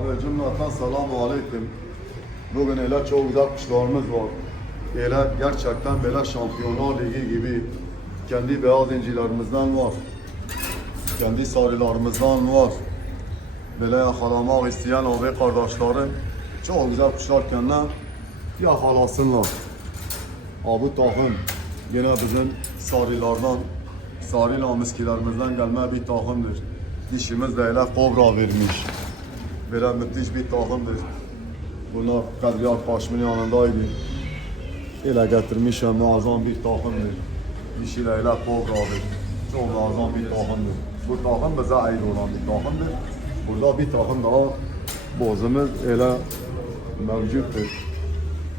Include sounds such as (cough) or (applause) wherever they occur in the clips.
Abi cümleten selamu aleyküm. Bugün öyle çok güzel kuşlarımız var. Öyle gerçekten böyle şampiyonlar ligi gibi kendi beyaz incilerimizden var. Kendi sarılarımızdan var. Böyle yakalamak isteyen abi kardeşlerim çok güzel kuşlar kendine yakalasınlar. Abu Tahım yine bizim sarılardan, sarı lamiskilerimizden gelme bir tahımdır. Dişimiz de öyle kobra vermiş. Böyle müthiş bir tahımdır. Bunlar Kadriyar Paşmı'nın yanındaydı. Öyle getirmişim muazzam bir tahımdır. Dişiyle öyle kobradır. Çok muazzam bir tahımdır. Bu tahım bize ait olan bir tahımdır. Burada bir tahım daha bozumuz öyle mevcuttur.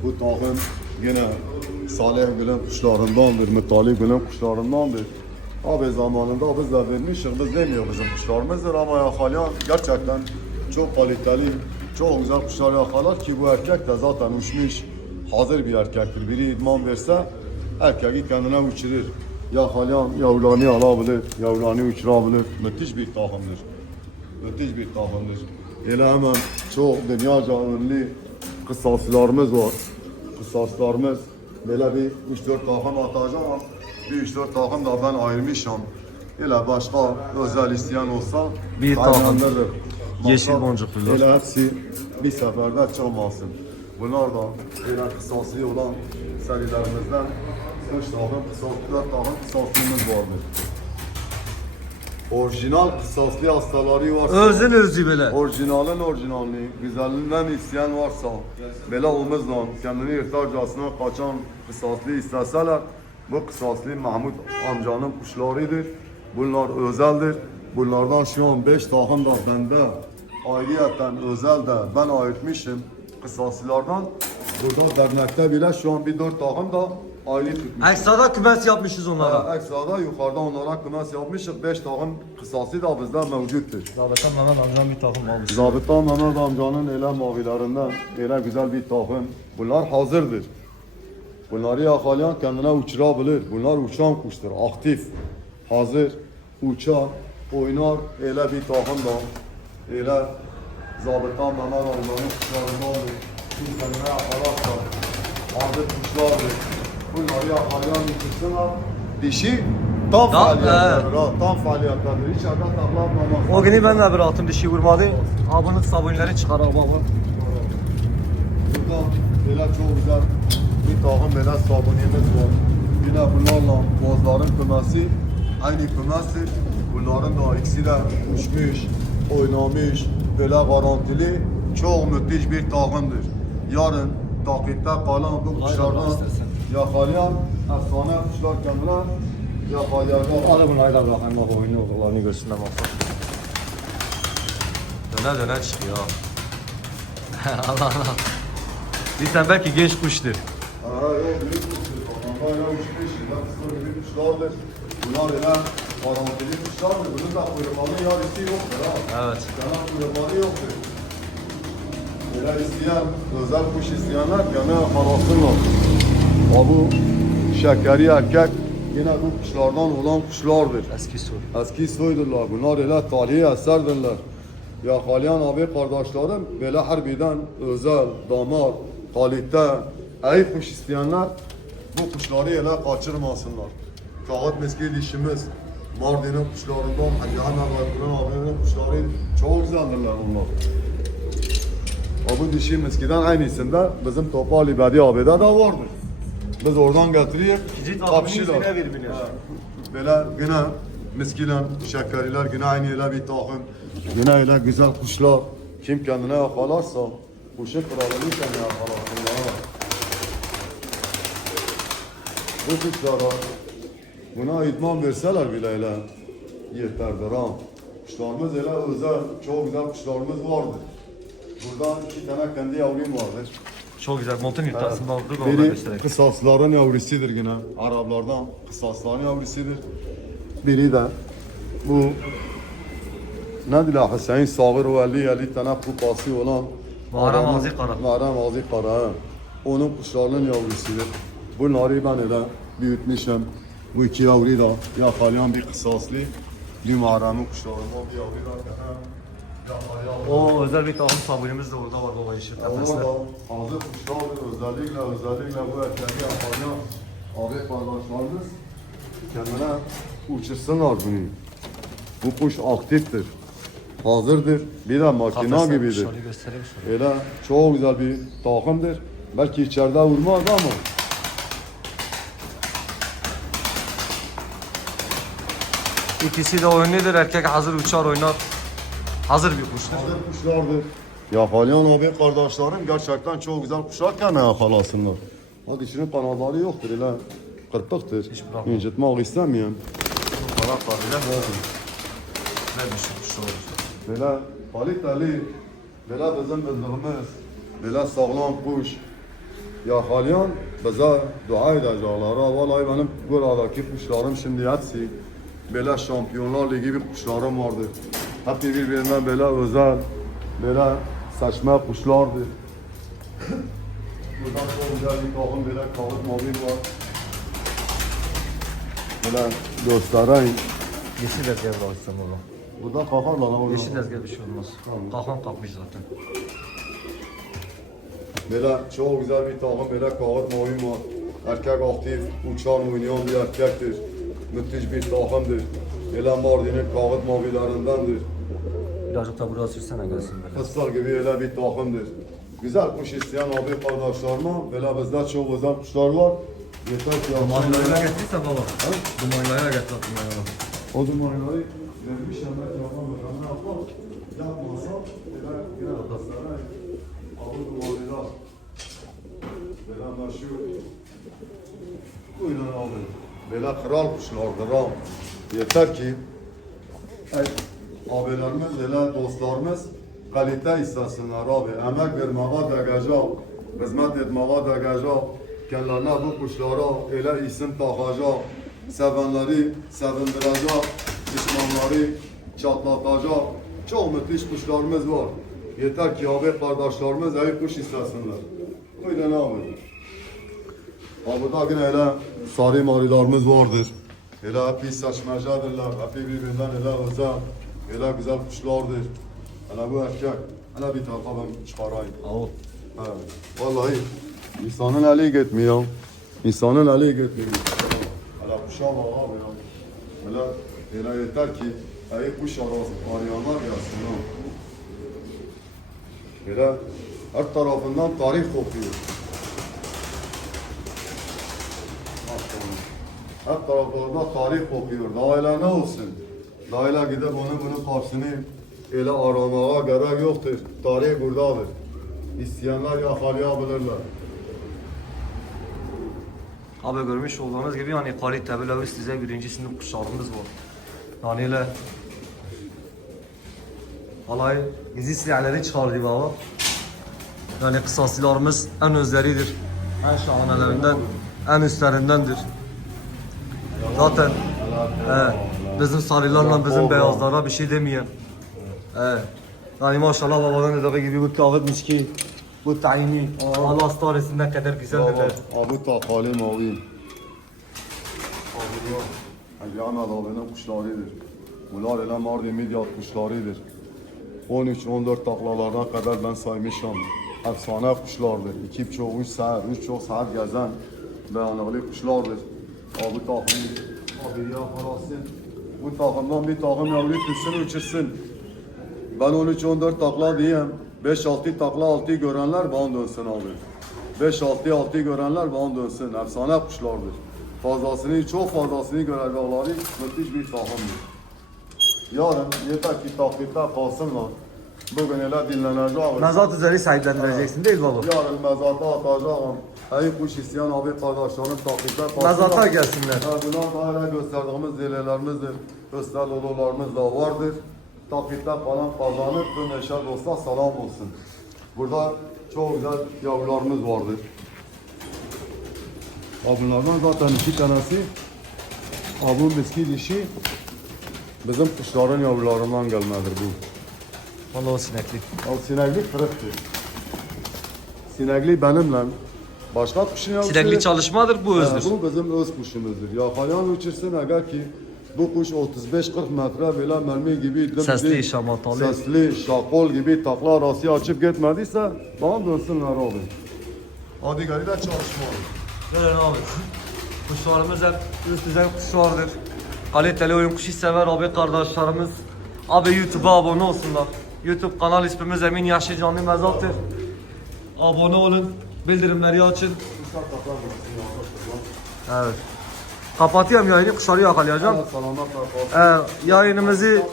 Bu tahım yine Salih Gül'ün kuşlarındandır, Mütalip Gül'ün kuşlarındandır. Abi zamanında biz de vermişiz, biz demiyor bizim kuşlarımızdır ama yakalayan gerçekten çok kaliteli, çok güzel kuşlar yakalar ki bu erkek de zaten uçmuş, hazır bir erkektir. Biri idman verse erkeği kendine uçurur. Yakalayan yavrularını alabilir, yavrularını uçurabilir. Müthiş bir tahımdır. Müthiş bir tahımdır. Hele hemen çok dünyaca ünlü kısaslarımız var. Kısaslarımız böyle bir 3-4 takım atacağım ama bir 3-4 takım da ben ayırmışım. Hele başka özel isteyen olsa Bir takım. Yeşil boncuklular. Hele hepsi bir seferde çalmasın. Bunlar da böyle kısaslı olan serilerimizden 3 takım kısas, 4 takım kısaslığımız vardır. Orijinal kısaslı hastaları varsa Özün özü böyle. Orijinalin orijinalini, güzelinden isteyen varsa böyle omuzla kendini yırtarcasına kaçan kısaslı isteseler bu kısaslı Mahmut amcanın kuşlarıdır. Bunlar özeldir. Bunlardan şu an 5 takım da bende ayrıyeten özel de ben ayırtmışım kısaslılardan. Burada dernekte bile şu an bir 4 takım da ayrı tutmuşum. Ekstra kümes yapmışız onlara. Ha, Ekstrada yukarıda onlara kımas yapmışız. 5 takım kısası da bizde mevcuttur. Zaten Mehmet amcam bir takım almış. Zabıta Mehmet amcanın ele mavilerinden ele güzel bir takım. Bunlar hazırdır. Bunları yakalayan kendine uçurabilir. Bunlar uçan kuştur. Aktif, hazır, uçar, oynar. Ele bir takım da. Ele Zabıta Mehmet amcanın kuşlarındandır. Kim kendine yakalarsa hazır kuşlardır. Bunları yakalayan uçursunlar. Dişi tam Tam, faaliyettedir. ha, Tam faaliyettedir. İçeride taklatmamak. O günü ben de bir altın dişi vurmadı. Abinin sabunları çıkar baba. Burada böyle çok güzel bir takım böyle sabuniyemiz var. Yine bunlarla bozların kümesi aynı kümestir. Bunların da ikisi de uçmuş, oynamış, böyle garantili çok müthiş bir takımdır. Yarın takipte kalan bu kuşlardan yakalayan efsane kuşlar kendine yakalayacak. Hadi bunları da bırakayım bak oyunu okullarını görsünler bak. Döne döne çıkıyor. (laughs) Allah Allah. Cidden belki genç kuştur. Aha yok büyük kuştur. Yine büyük kuşlardır. Bunlar öyle garantili kuşlardır. Bunun da kuyruğunun yarısı yoktur ha. Evet. Sana kuyruğu yoktur. Böyle isteyen, özel kuş isteyenler gene halasınlar. Ha bu şekeri erkek yine bu kuşlardan olan kuşlardır. Eski soru. Eski soydurlar. Bunlar öyle talihi eserdirler. Yakalayan abi kardeşlerim böyle harbiden özel, damar, kalite, iyi kuş isteyenler bu kuşları öyle kaçırmasınlar. Kağıt meski dişimiz, Mardin'in kuşlarından, Hakkı'nın Allah'ın abinin kuşları çok güzeldirler onlar. Bu dişi meskiden aynısında bizim Topal İbadi abide de vardır. Biz oradan getiriyor, İkinci takımın kapışırlar. yüzüne birbirine. Ha. Böyle yine miskilen şekerler yine aynı öyle bir takım. Yine öyle güzel kuşlar. Kim kendine yakalarsa kuşun kralını kendine yakalarsın. Bu kuşlara buna idman verseler bile öyle yeterdir ha. Kuşlarımız öyle özel, çok güzel kuşlarımız vardır. Burada iki tane kendi yavrum vardır. Çok güzel. Montun yurtasında aldık onu da Biri göstereyim. kısasların yavrusudur yine. Araplardan kısasların yavrusudur. Biri de bu ne diyor Hüseyin Sağır o 50 50 tane kupası olan Muharrem adamın- Azi Kara. Muharrem Azi Kara. Onun kuşlarının yavrusudur. Bunları ben öyle büyütmüşüm. Bu iki yavruyu da yakalayan bir kısaslı. Bir Muharrem'in kuşlarından bir yavru da O özel bir takım sabunumuz da orada var baba yeşil Onlar tepesinde. da hazır kuşlardır. Özellikle özellikle bu erkeği yapan abi kardeşlerimiz kendine uçursunlar bunu. Bu kuş aktiftir. Hazırdır. Bir de makina Kafesler gibidir. Öyle çok güzel bir takımdır. Belki içeride vurmaz ama İkisi de oyunludur. Erkek hazır uçar oynar. Hazır bir kuştur. hazır kuşlardır. Yakalayan abi kardeşlerim gerçekten çok güzel kuşlarken yakalasınlar. Hadi içinin kanatları yoktur öyle kırpıktır. Hiç bırakma. İncitmek istemiyorum. Para parayla ne olur? Ne düşün kuş olur. Böyle kaliteli, böyle bizim bildiğimiz, böyle sağlam kuş yakalayan bize dua edecekler. Vallahi benim buradaki kuşlarım şimdi hepsi böyle şampiyonlar ligi gibi kuşlarım vardır. Hepsi birbirinden böyle özel, böyle seçme kuşlardır. Burada çok güzel bir takım böyle kağıt mobil var. Böyle göstereyim. Yeşil daha istem oğlum. Burada kakarlar ama. Yeşil ezgel bir şey olmaz. Kafan kapmış zaten. Böyle çok güzel bir takım, böyle kağıt oyun var. Erkek aktif, uçan oynayan bir erkektir. Müthiş bir takımdır. Böyle Mardin'in kağıt mavilerindendir. Birazcık da buraya sürsene gelsin böyle. Fıstık gibi öyle bir takımdır. Güzel kuş isteyen abi kardeşlerime, böyle bizde çok güzel kuşlar var. Yeter ki Dumanlarına getirirse baba. Dumanlarına getir dumanlarına. O dumanları vermiş ama yapan bakanı yapar. Yapmasa, böyle yine ataslara, abi dumanlar. Böyle meşhur. Buyurun abi. Böyle kral kuşlardır ha. Yeter ki abilerimiz, böyle dostlarımız kalite istesinler abi. Emek vermeye degecek, hizmet etmeye degecek. Kendilerine bu kuşlara öyle isim takacak. Sevenleri sevindirecek, düşmanları çatlatacak. Çok müthiş kuşlarımız var. Yeter ki abi kardeşlerimiz iyi kuş istesinler. Buyurun abi. Abi da yine öyle sarı marilarımız vardır. Öyle hep saçmacadirler, hep birbirinden öyle özel, öyle güzel kuşlardır. Hele bu erkek, hele bir tarafa ben çıkarayım. Al. Ha, vallahi insanın eli gitmiyor. İnsanın eli gitmiyor. Hele kuşa bak abi ya. Hele, hele yeter ki iyi kuş arayanlar gelsin ha. Hele her tarafından tarih kokuyor. Hep taraflarında tarih kokuyor. İle ne olsun? İle gidip onun bunun karşısını öyle aramaya gerek yoktur. Tarih buradadır. İsteyenler yakalayabilirler. Abi görmüş olduğunuz gibi yani kalite böyle düzey birinci sınıf kuşlarımız var. Yani öyle Vallahi bizi silahları çıkardı baba. Yani kısaslarımız en özleridir. En şahanelerinden, en üstlerindendir. Zaten he, bizim sarılarla bizim beyazlara bir şey demeyen. He. Yani maşallah babanın dediği gibi bu kağıtmış ki bu tayini Allah staresinden kadar güzeldirler. Abu Takali Mavi. Ali Ahmet abinin kuşlarıdır. Bunlar ele Mardin Midyat kuşlarıdır. 13-14 taklalarına kadar ben saymışım. Efsane kuşlardır. İki buçuk, üç saat, üç çok saat gezen beyanıklı kuşlardır. Abi takımı, abi ya parası. Bu takımdan bir takım yavru tutsun uçursun. Ben 13-14 takla diyeyim. 5-6 takla 6 görenler bana dönsün abi. 5-6-6 görenler bana dönsün. Efsane kuşlardır. Fazlasını, çok fazlasını görecekleri müthiş bir takımdır. Yarın yeter ki takipte kalsınlar. Bugün hele dinleneceğim. Mezat üzeri sahiplendireceksin değil baba? Yarın mezata atacağım. Ey kuş isteyen abi kardeşlerim takipte kalsınlar. Mezata gelsinler. Ha, Bunlar da hele gösterdiğimiz zilelerimizdir. Göster lodolarımız da vardır. Takipte kalan kazanır. Tüm eşer dostlar selam olsun. Burada çok güzel yavrularımız vardır. Ha, Bunlardan zaten iki tanesi Abu miski dişi bizim kuşların yavrularından gelmedir bu. Vallahi o sinekli. Al sinekli kırıktır. Sinekli benimle. Başka kuşun yavrusu. Sinekli çalışmadır bu özdür. Bu bizim öz kuşumuzdur. Yakalayan uçursun eğer ki Bu kuş 35-40 metre böyle mermi gibi dümdüz- Sesli, şamatalı. Sesli, şakol gibi takla arası açıp gitmediyse bana dönsünler abi. Hadi gari de çalışma. Verin abi. Kuşlarımız hep üst düzey kuşlardır. Kaliteli oyun kuşu sever abi kardeşlerimiz. Abi YouTube'a abone olsunlar. YouTube kanal ismimiz Emin Yaşlı Canlı Mezat'tır. Abone olun. Bildirimleri açın. Evet. Kapatıyorum yayını kuşları yakalayacağım. Selamet Ee, yayınımızı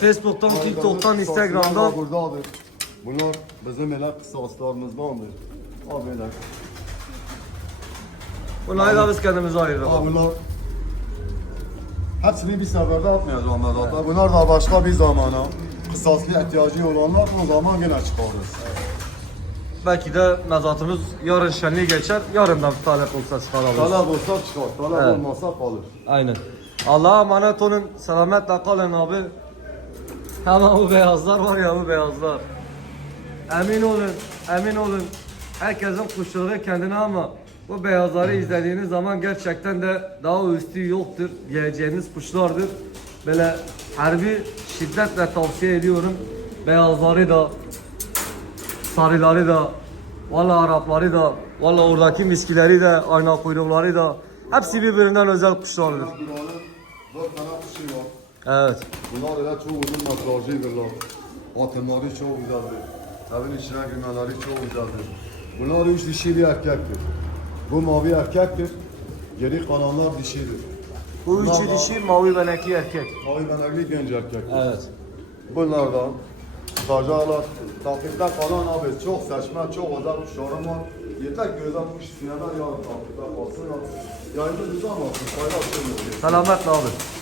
Facebook'tan, TikTok'tan, Instagram'dan buradadır. Bunlar bizim ele kısaslarımızdandır. Abiler. bunları da biz kendimize ayırırız. Abi bunlar hepsini bir seferde atmayacağım ben zaten. Bunlar da başka bir zamana kısaslı ihtiyacı olanlar o zaman yine çıkarırız. Belki de mezatımız yarın şenliği geçer. Yarından bir talep olsa çıkaralım. Talep olsa çıkar, talep Evet. olmazsa kalır. Aynen. Allah'a emanet olun. Selametle kalın abi. Hemen bu beyazlar var ya bu beyazlar. Emin olun, emin olun. Herkesin kuşları kendine ama bu beyazları izlediğiniz zaman gerçekten de daha üstü yoktur. Diyeceğiniz kuşlardır. Böyle harbi şiddetle tavsiye ediyorum. Beyazları da, sarıları da, valla Arapları da, valla oradaki miskileri de, ayna kuyrukları da. Hepsi birbirinden özel kuşlardır. Evet. Bunlar öyle çok uzun metrajlıdırlar. Atımları çok güzeldir. Evin içine girmeleri çok güzeldir. Bunlar üç dişi bir erkektir. Bu mavi erkektir. Geri kalanlar dişidir. Bu üçü Bunlar da dişi, mavi benekli erkek. Mavi benekli genç erkektir. Evet. Bunlardan tutacaklar. Takipte kalan abi çok seçme, çok özel kuşlarım var. Yeter ki özel kuş isteyenler yarın takipte kalsınlar. Yayını düzenlasın, paylaşsın. Selametle abi.